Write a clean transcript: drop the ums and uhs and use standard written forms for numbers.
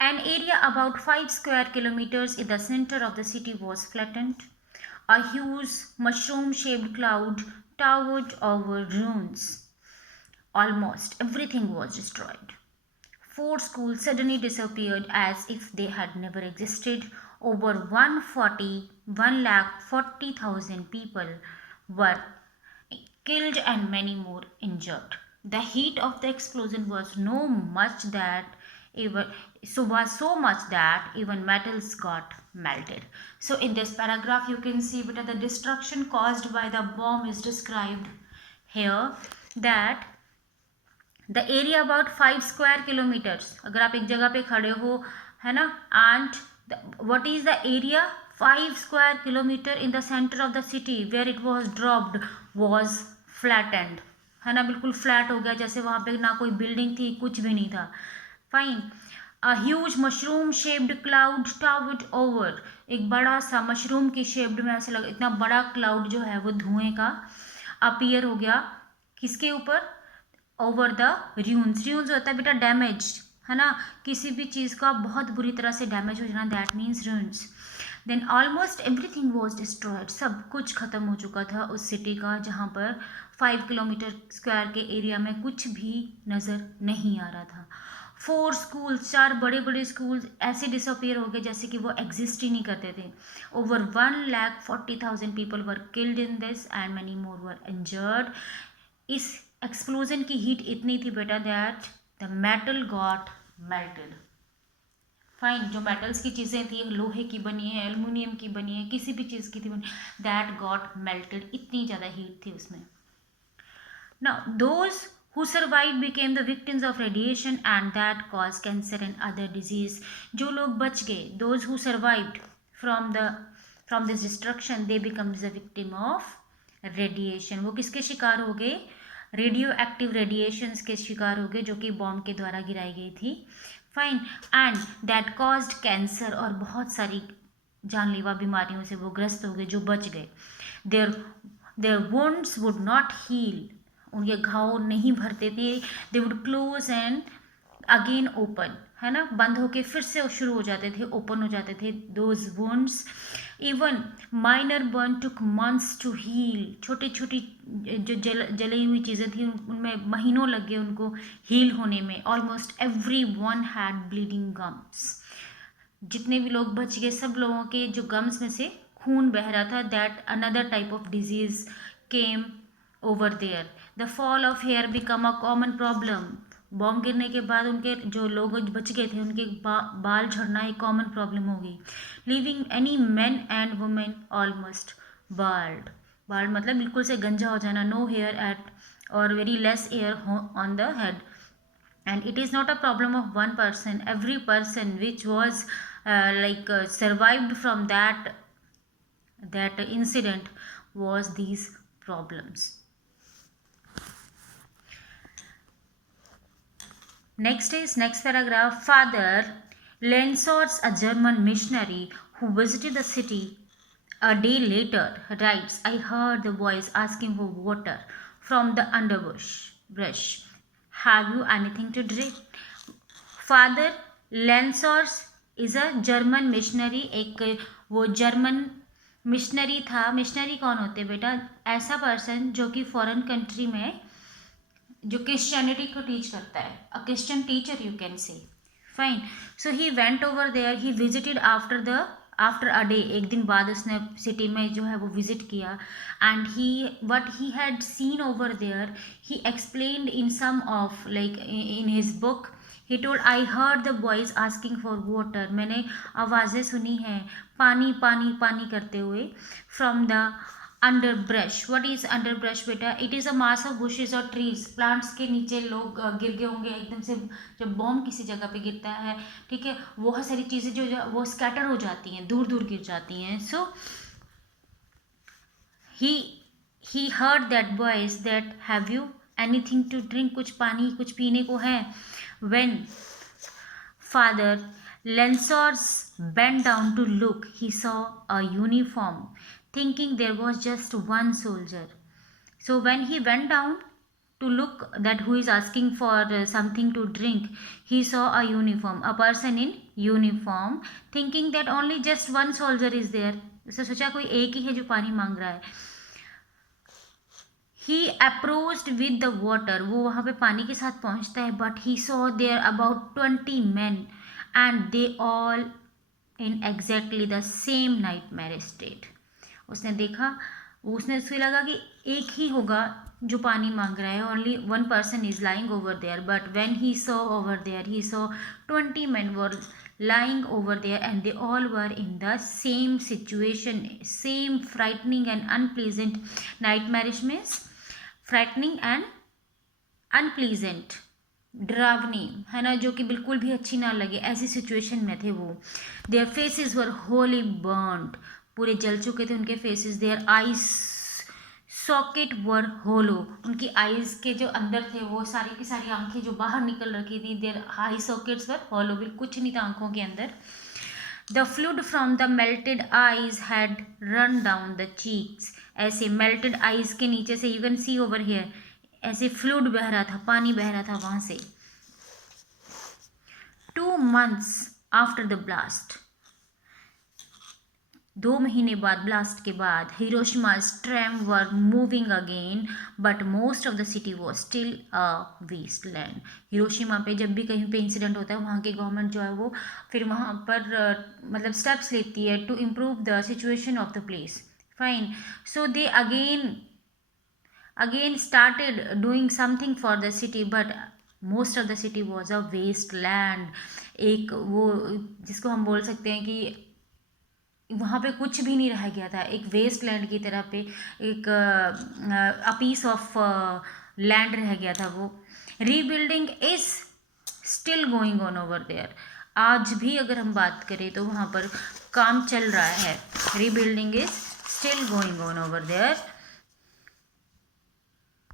An area about 5 square kilometers in the center of the city was flattened. A huge mushroom shaped cloud towered over ruins. Almost everything was destroyed. Four schools suddenly disappeared as if they had never existed. Over 1,40,000 people were killed and many more injured. The heat of the explosion was even so much that even metals got melted. So in this paragraph you can see that the destruction caused by the bomb is described here, that the area about 5 square kilometres, अगर आप एक जगह पे खड़े हो, है ना, and what is the area 5 square kilometre in the centre of the city where it was dropped was flattened, है ना, बिल्कुल फ्लैट हो गया, जैसे वहाँ पे ना कोई बिल्डिंग थी, कुछ भी नहीं था. Fine. A huge mushroom shaped cloud toward over, एक बड़ा सा मशरूम की शेप्ड में ऐसे लगा, इतना बड़ा क्लाउड जो है वो धुएं का अपीयर हो गया किसके ऊपर, ओवर द र्यून्स. र्यून्स होता है बेटा डैमेज, है ना, किसी भी चीज़ का बहुत बुरी तरह से डैमेज हो जाना, that means ruins. Then almost everything was destroyed, सब कुछ खत्म हो चुका था उस सिटी का, जहाँ पर 5 किलोमीटर स्क्वायर के एरिया में कुछ भी नज़र नहीं आ रहा था. 4 स्कूल्स, 4 बड़े स्कूल्स ऐसे डिसअपियर हो गए जैसे कि वो एग्जिस्ट ही नहीं करते थे. Over 1,40,000 people were killed in this and many more were injured. इस एक्सप्लोजन की हीट इतनी थी बेटा that the metal got melted. Fine. जो मेटल्स की चीज़ें थी, लोहे की बनी है, एल्युमिनियम की बनी है, किसी भी चीज़ की थी बनी, दैट गॉट मेल्टेड, इतनी ज़्यादा हीट थी उसमें. Now those who survived became the victims of radiation and that caused cancer and other disease. जो लोग बच गए, those who survived from this destruction, they becomes the victim of radiation. वो किसके शिकार हो गए, रेडियो एक्टिव रेडिएशंस के शिकार हो गए जो कि बॉम्ब के द्वारा गिराई गई थी. Fine. And that caused cancer, और बहुत सारी जानलेवा बीमारियों से वो ग्रस्त हो गए जो बच गए. There there wounds would not heal, उनके घाव नहीं भरते थे. They would close and again open, है ना, बंद होके फिर से शुरू हो जाते थे, ओपन हो जाते थे those wounds. Even minor burn took months to heal, छोटी छोटी जो जली हुई चीज़ें थी उनमें महीनों लग गए उनको हील होने में. Almost every one had bleeding gums, जितने भी लोग बच गए सब लोगों के जो गम्स में से खून बह रहा था. That another type of disease came over there. The fall of hair become a common problem. Bomb गिरने के बाद उनके जो लोग बच गए थे उनके बाल झड़ना एक कॉमन प्रॉब्लम हो गई. Living any man and women almost bald. Bald मतलब बिल्कुल से गंजा हो जाना. नो हेयर एट और very less air on the head. And it is not a problem of one person, every person which was survived from that incident was these problems. Next paragraph. Father Lensors, a German missionary who visited the city a day later, writes, I heard the voice asking for water from the underbrush. Have you anything to drink? Father लेंसॉर्स is a German missionary. एक वो German missionary था. Missionary कौन होते बेटा, ऐसा person जो कि फॉरेन कंट्री में जो क्रिश्चियनिटी को टीच करता है, a Christian teacher you can say. Fine. So he went over there, he visited after a day, एक दिन बाद उसने सिटी में जो है वो विजिट किया. And he what he had seen over there he explained in some of like in his book. He told, I heard the voice asking for water. मैंने आवाज़ें सुनी हैं पानी पानी पानी करते हुए. From the underbrush. What is underbrush बेटा, it is a mass of bushes और ट्रीज. प्लांट्स के नीचे लोग गिर गए होंगे एकदम से, जब बॉम्ब किसी जगह पे गिरता है, ठीक है, बहुत सारी चीज़ें जो वो स्कैटर हो जाती हैं, दूर दूर गिर जाती हैं. So he heard that voice that have you anything to drink, कुछ पानी कुछ पीने को है. When Father Lensors bent down to look, he saw a uniform, thinking there was just one soldier. So when he went down to look that who is asking for something to drink, he saw a uniform, a person in uniform, thinking that only just one soldier is there. उसे सोचा कोई एक ही है जो पानी मांग रहा है. He approached with the water, वो वहाँ पे पानी के साथ पहुँचता है, but he saw there about 20 men and they all in exactly the same nightmare state. उसने देखा, उसने लगा कि एक ही होगा जो पानी मांग रहा है, only one person is lying over there, but when he saw over there he saw 20 men were lying over there and they all were in the same situation, same frightening and unpleasant. Nightmarish means frightening and unpleasant, डरावनी है ना, जो कि बिल्कुल भी अच्छी ना लगे, ऐसी सिचुएशन में थे वो. Their faces were Holi burned, पूरे जल चुके थे उनके फेसेस. देयर आईज सॉकेट वर होलो, उनकी आईज के जो अंदर थे वो सारी की सारी आंखें जो बाहर निकल रखी थी, देयर आई सॉकेट्स वर होलो, बिल्कुल कुछ नहीं था आंखों के अंदर. The fluid from the melted eyes had run down the cheeks, ऐसे मेल्टेड आईज के नीचे से you can see over here, ऐसे फ्लूड बह रहा था, पानी बह रहा था वहाँ से. 2 months आफ्टर द ब्लास्ट, 2 महीने बाद, ब्लास्ट के बाद, Hiroshima's tram were moving again but most of the city was still a wasteland. Hiroshima पे जब भी कहीं पे इंसिडेंट होता है, वहाँ की गवर्नमेंट जो है वो फिर वहाँ पर मतलब स्टेप्स लेती है to improve the situation of the place. Fine, so they again started doing something for the city, but most of the city was a wasteland. एक वो जिसको हम बोल सकते हैं कि वहाँ पे कुछ भी नहीं रह गया था, एक वेस्ट लैंड की तरह पे एक अ पीस ऑफ लैंड रह गया था वो. Rebuilding is still going on over there, आज भी अगर हम बात करें तो वहाँ पर काम चल रहा है. Rebuilding is still going on over there.